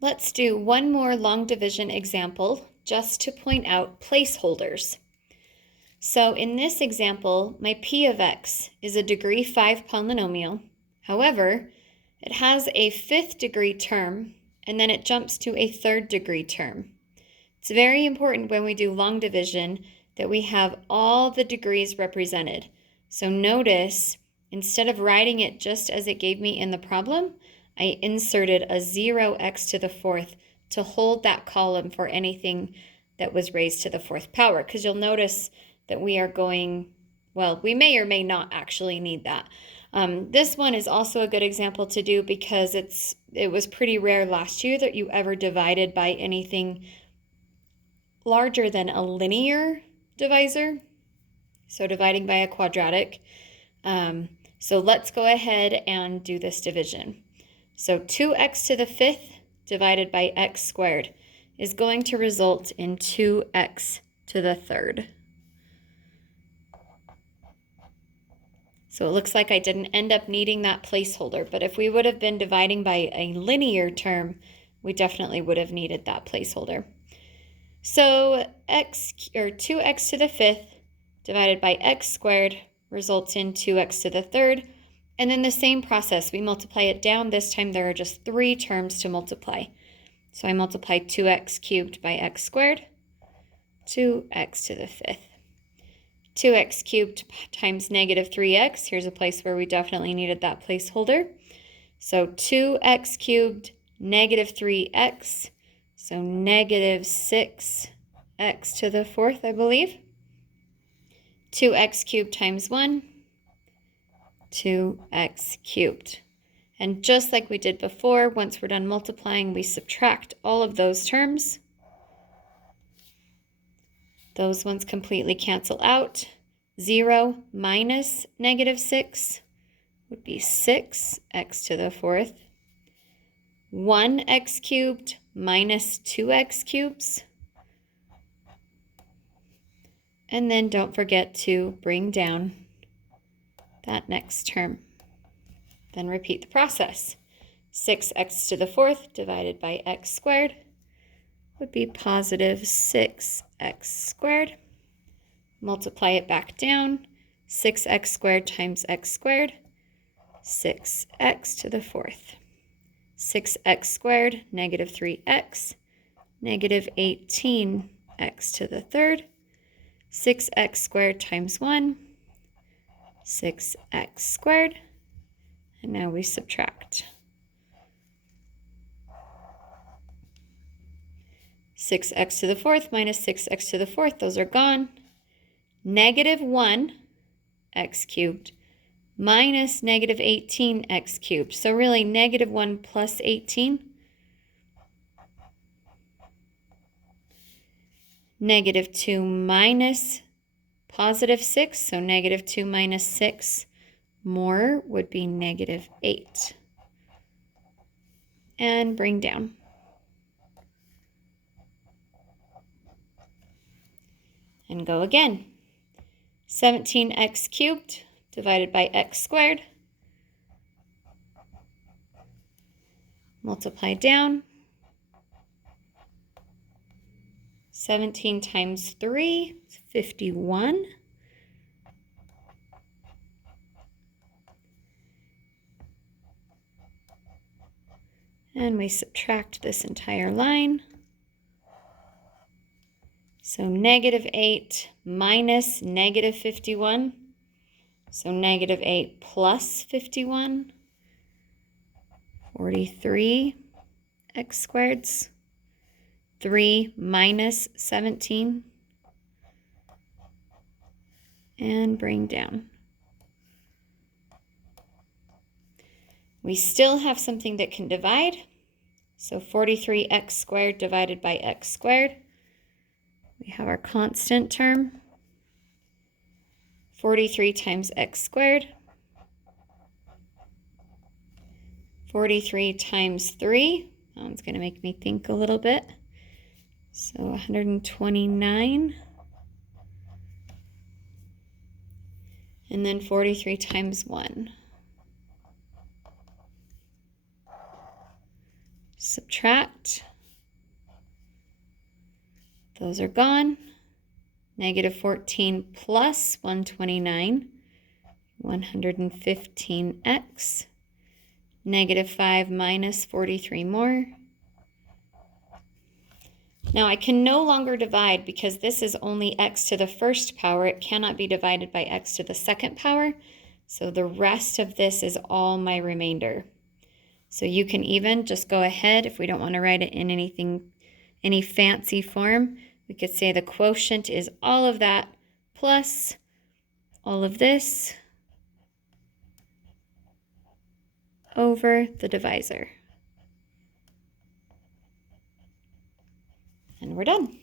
Let's do one more long division example just to point out placeholders. So in this example, my p of x is a degree 5 polynomial. However, it has a 5th degree term, and then it jumps to a 3rd degree term. It's very important when we do long division that we have all the degrees represented. So notice, instead of writing it just as it gave me in the problem, I inserted a 0x to the 4th to hold that column for anything that was raised to the 4th power, because you'll notice that we are going, well, we may or may not actually need that. This one is also a good example to do because it was pretty rare last year that you ever divided by anything larger than a linear divisor, so dividing by a quadratic. So let's go ahead and do this division. So 2x to the 5th divided by x squared is going to result in 2x to the 3rd. So it looks like I didn't end up needing that placeholder, but if we would have been dividing by a linear term, we definitely would have needed that placeholder. So 2x to the 5th divided by x squared results in 2x to the 3rd. And then the same process, we multiply it down. This time there are just 3 terms to multiply. So I multiply 2x cubed by x squared, 2x to the 5th. 2x cubed times negative 3x. Here's a place where we definitely needed that placeholder. So 2x cubed, negative 3x. So negative 6x to the 4th, I believe. 2x cubed times 1, 2x cubed. And just like we did before, once we're done multiplying, we subtract all of those terms. Those ones completely cancel out. 0 minus negative 6 would be 6x to the 4th. 1x cubed minus 2x cubes. And then don't forget to bring down that next term. Then repeat the process. 6x to the 4th divided by x squared would be positive 6x squared. Multiply it back down. 6x squared times x squared, 6x to the 4th. 6x squared, negative 3x, negative 18x to the 3rd. 6x squared times 1, 6x squared. And now we subtract. 6x to the 4th minus 6x to the 4th, those are gone. Negative 1x cubed minus negative 18x cubed. So really negative 1 plus 18. Negative 2 minus positive 6, so negative 2 minus 6 more would be negative 8. And bring down. And go again. 17x cubed divided by x squared. Multiply down. 17 times 3 is 51. And we subtract this entire line. So negative 8 minus negative 51. So negative 8 plus 51. 43 x squareds. 3 minus 17. And bring down. We still have something that can divide. So 43x squared divided by x squared. We have our constant term. 43 times x squared. 43 times 3. That one's going to make me think a little bit. So 129. And then 43 times 1. Subtract. Those are gone. Negative 14 plus 129, 115x. Negative 5 minus 43 more. Now I can no longer divide because this is only x to the first power. It cannot be divided by x to the second power. So the rest of this is all my remainder. So you can even just go ahead, if we don't want to write it in any fancy form, we could say the quotient is all of that plus all of this over the divisor. And we're done.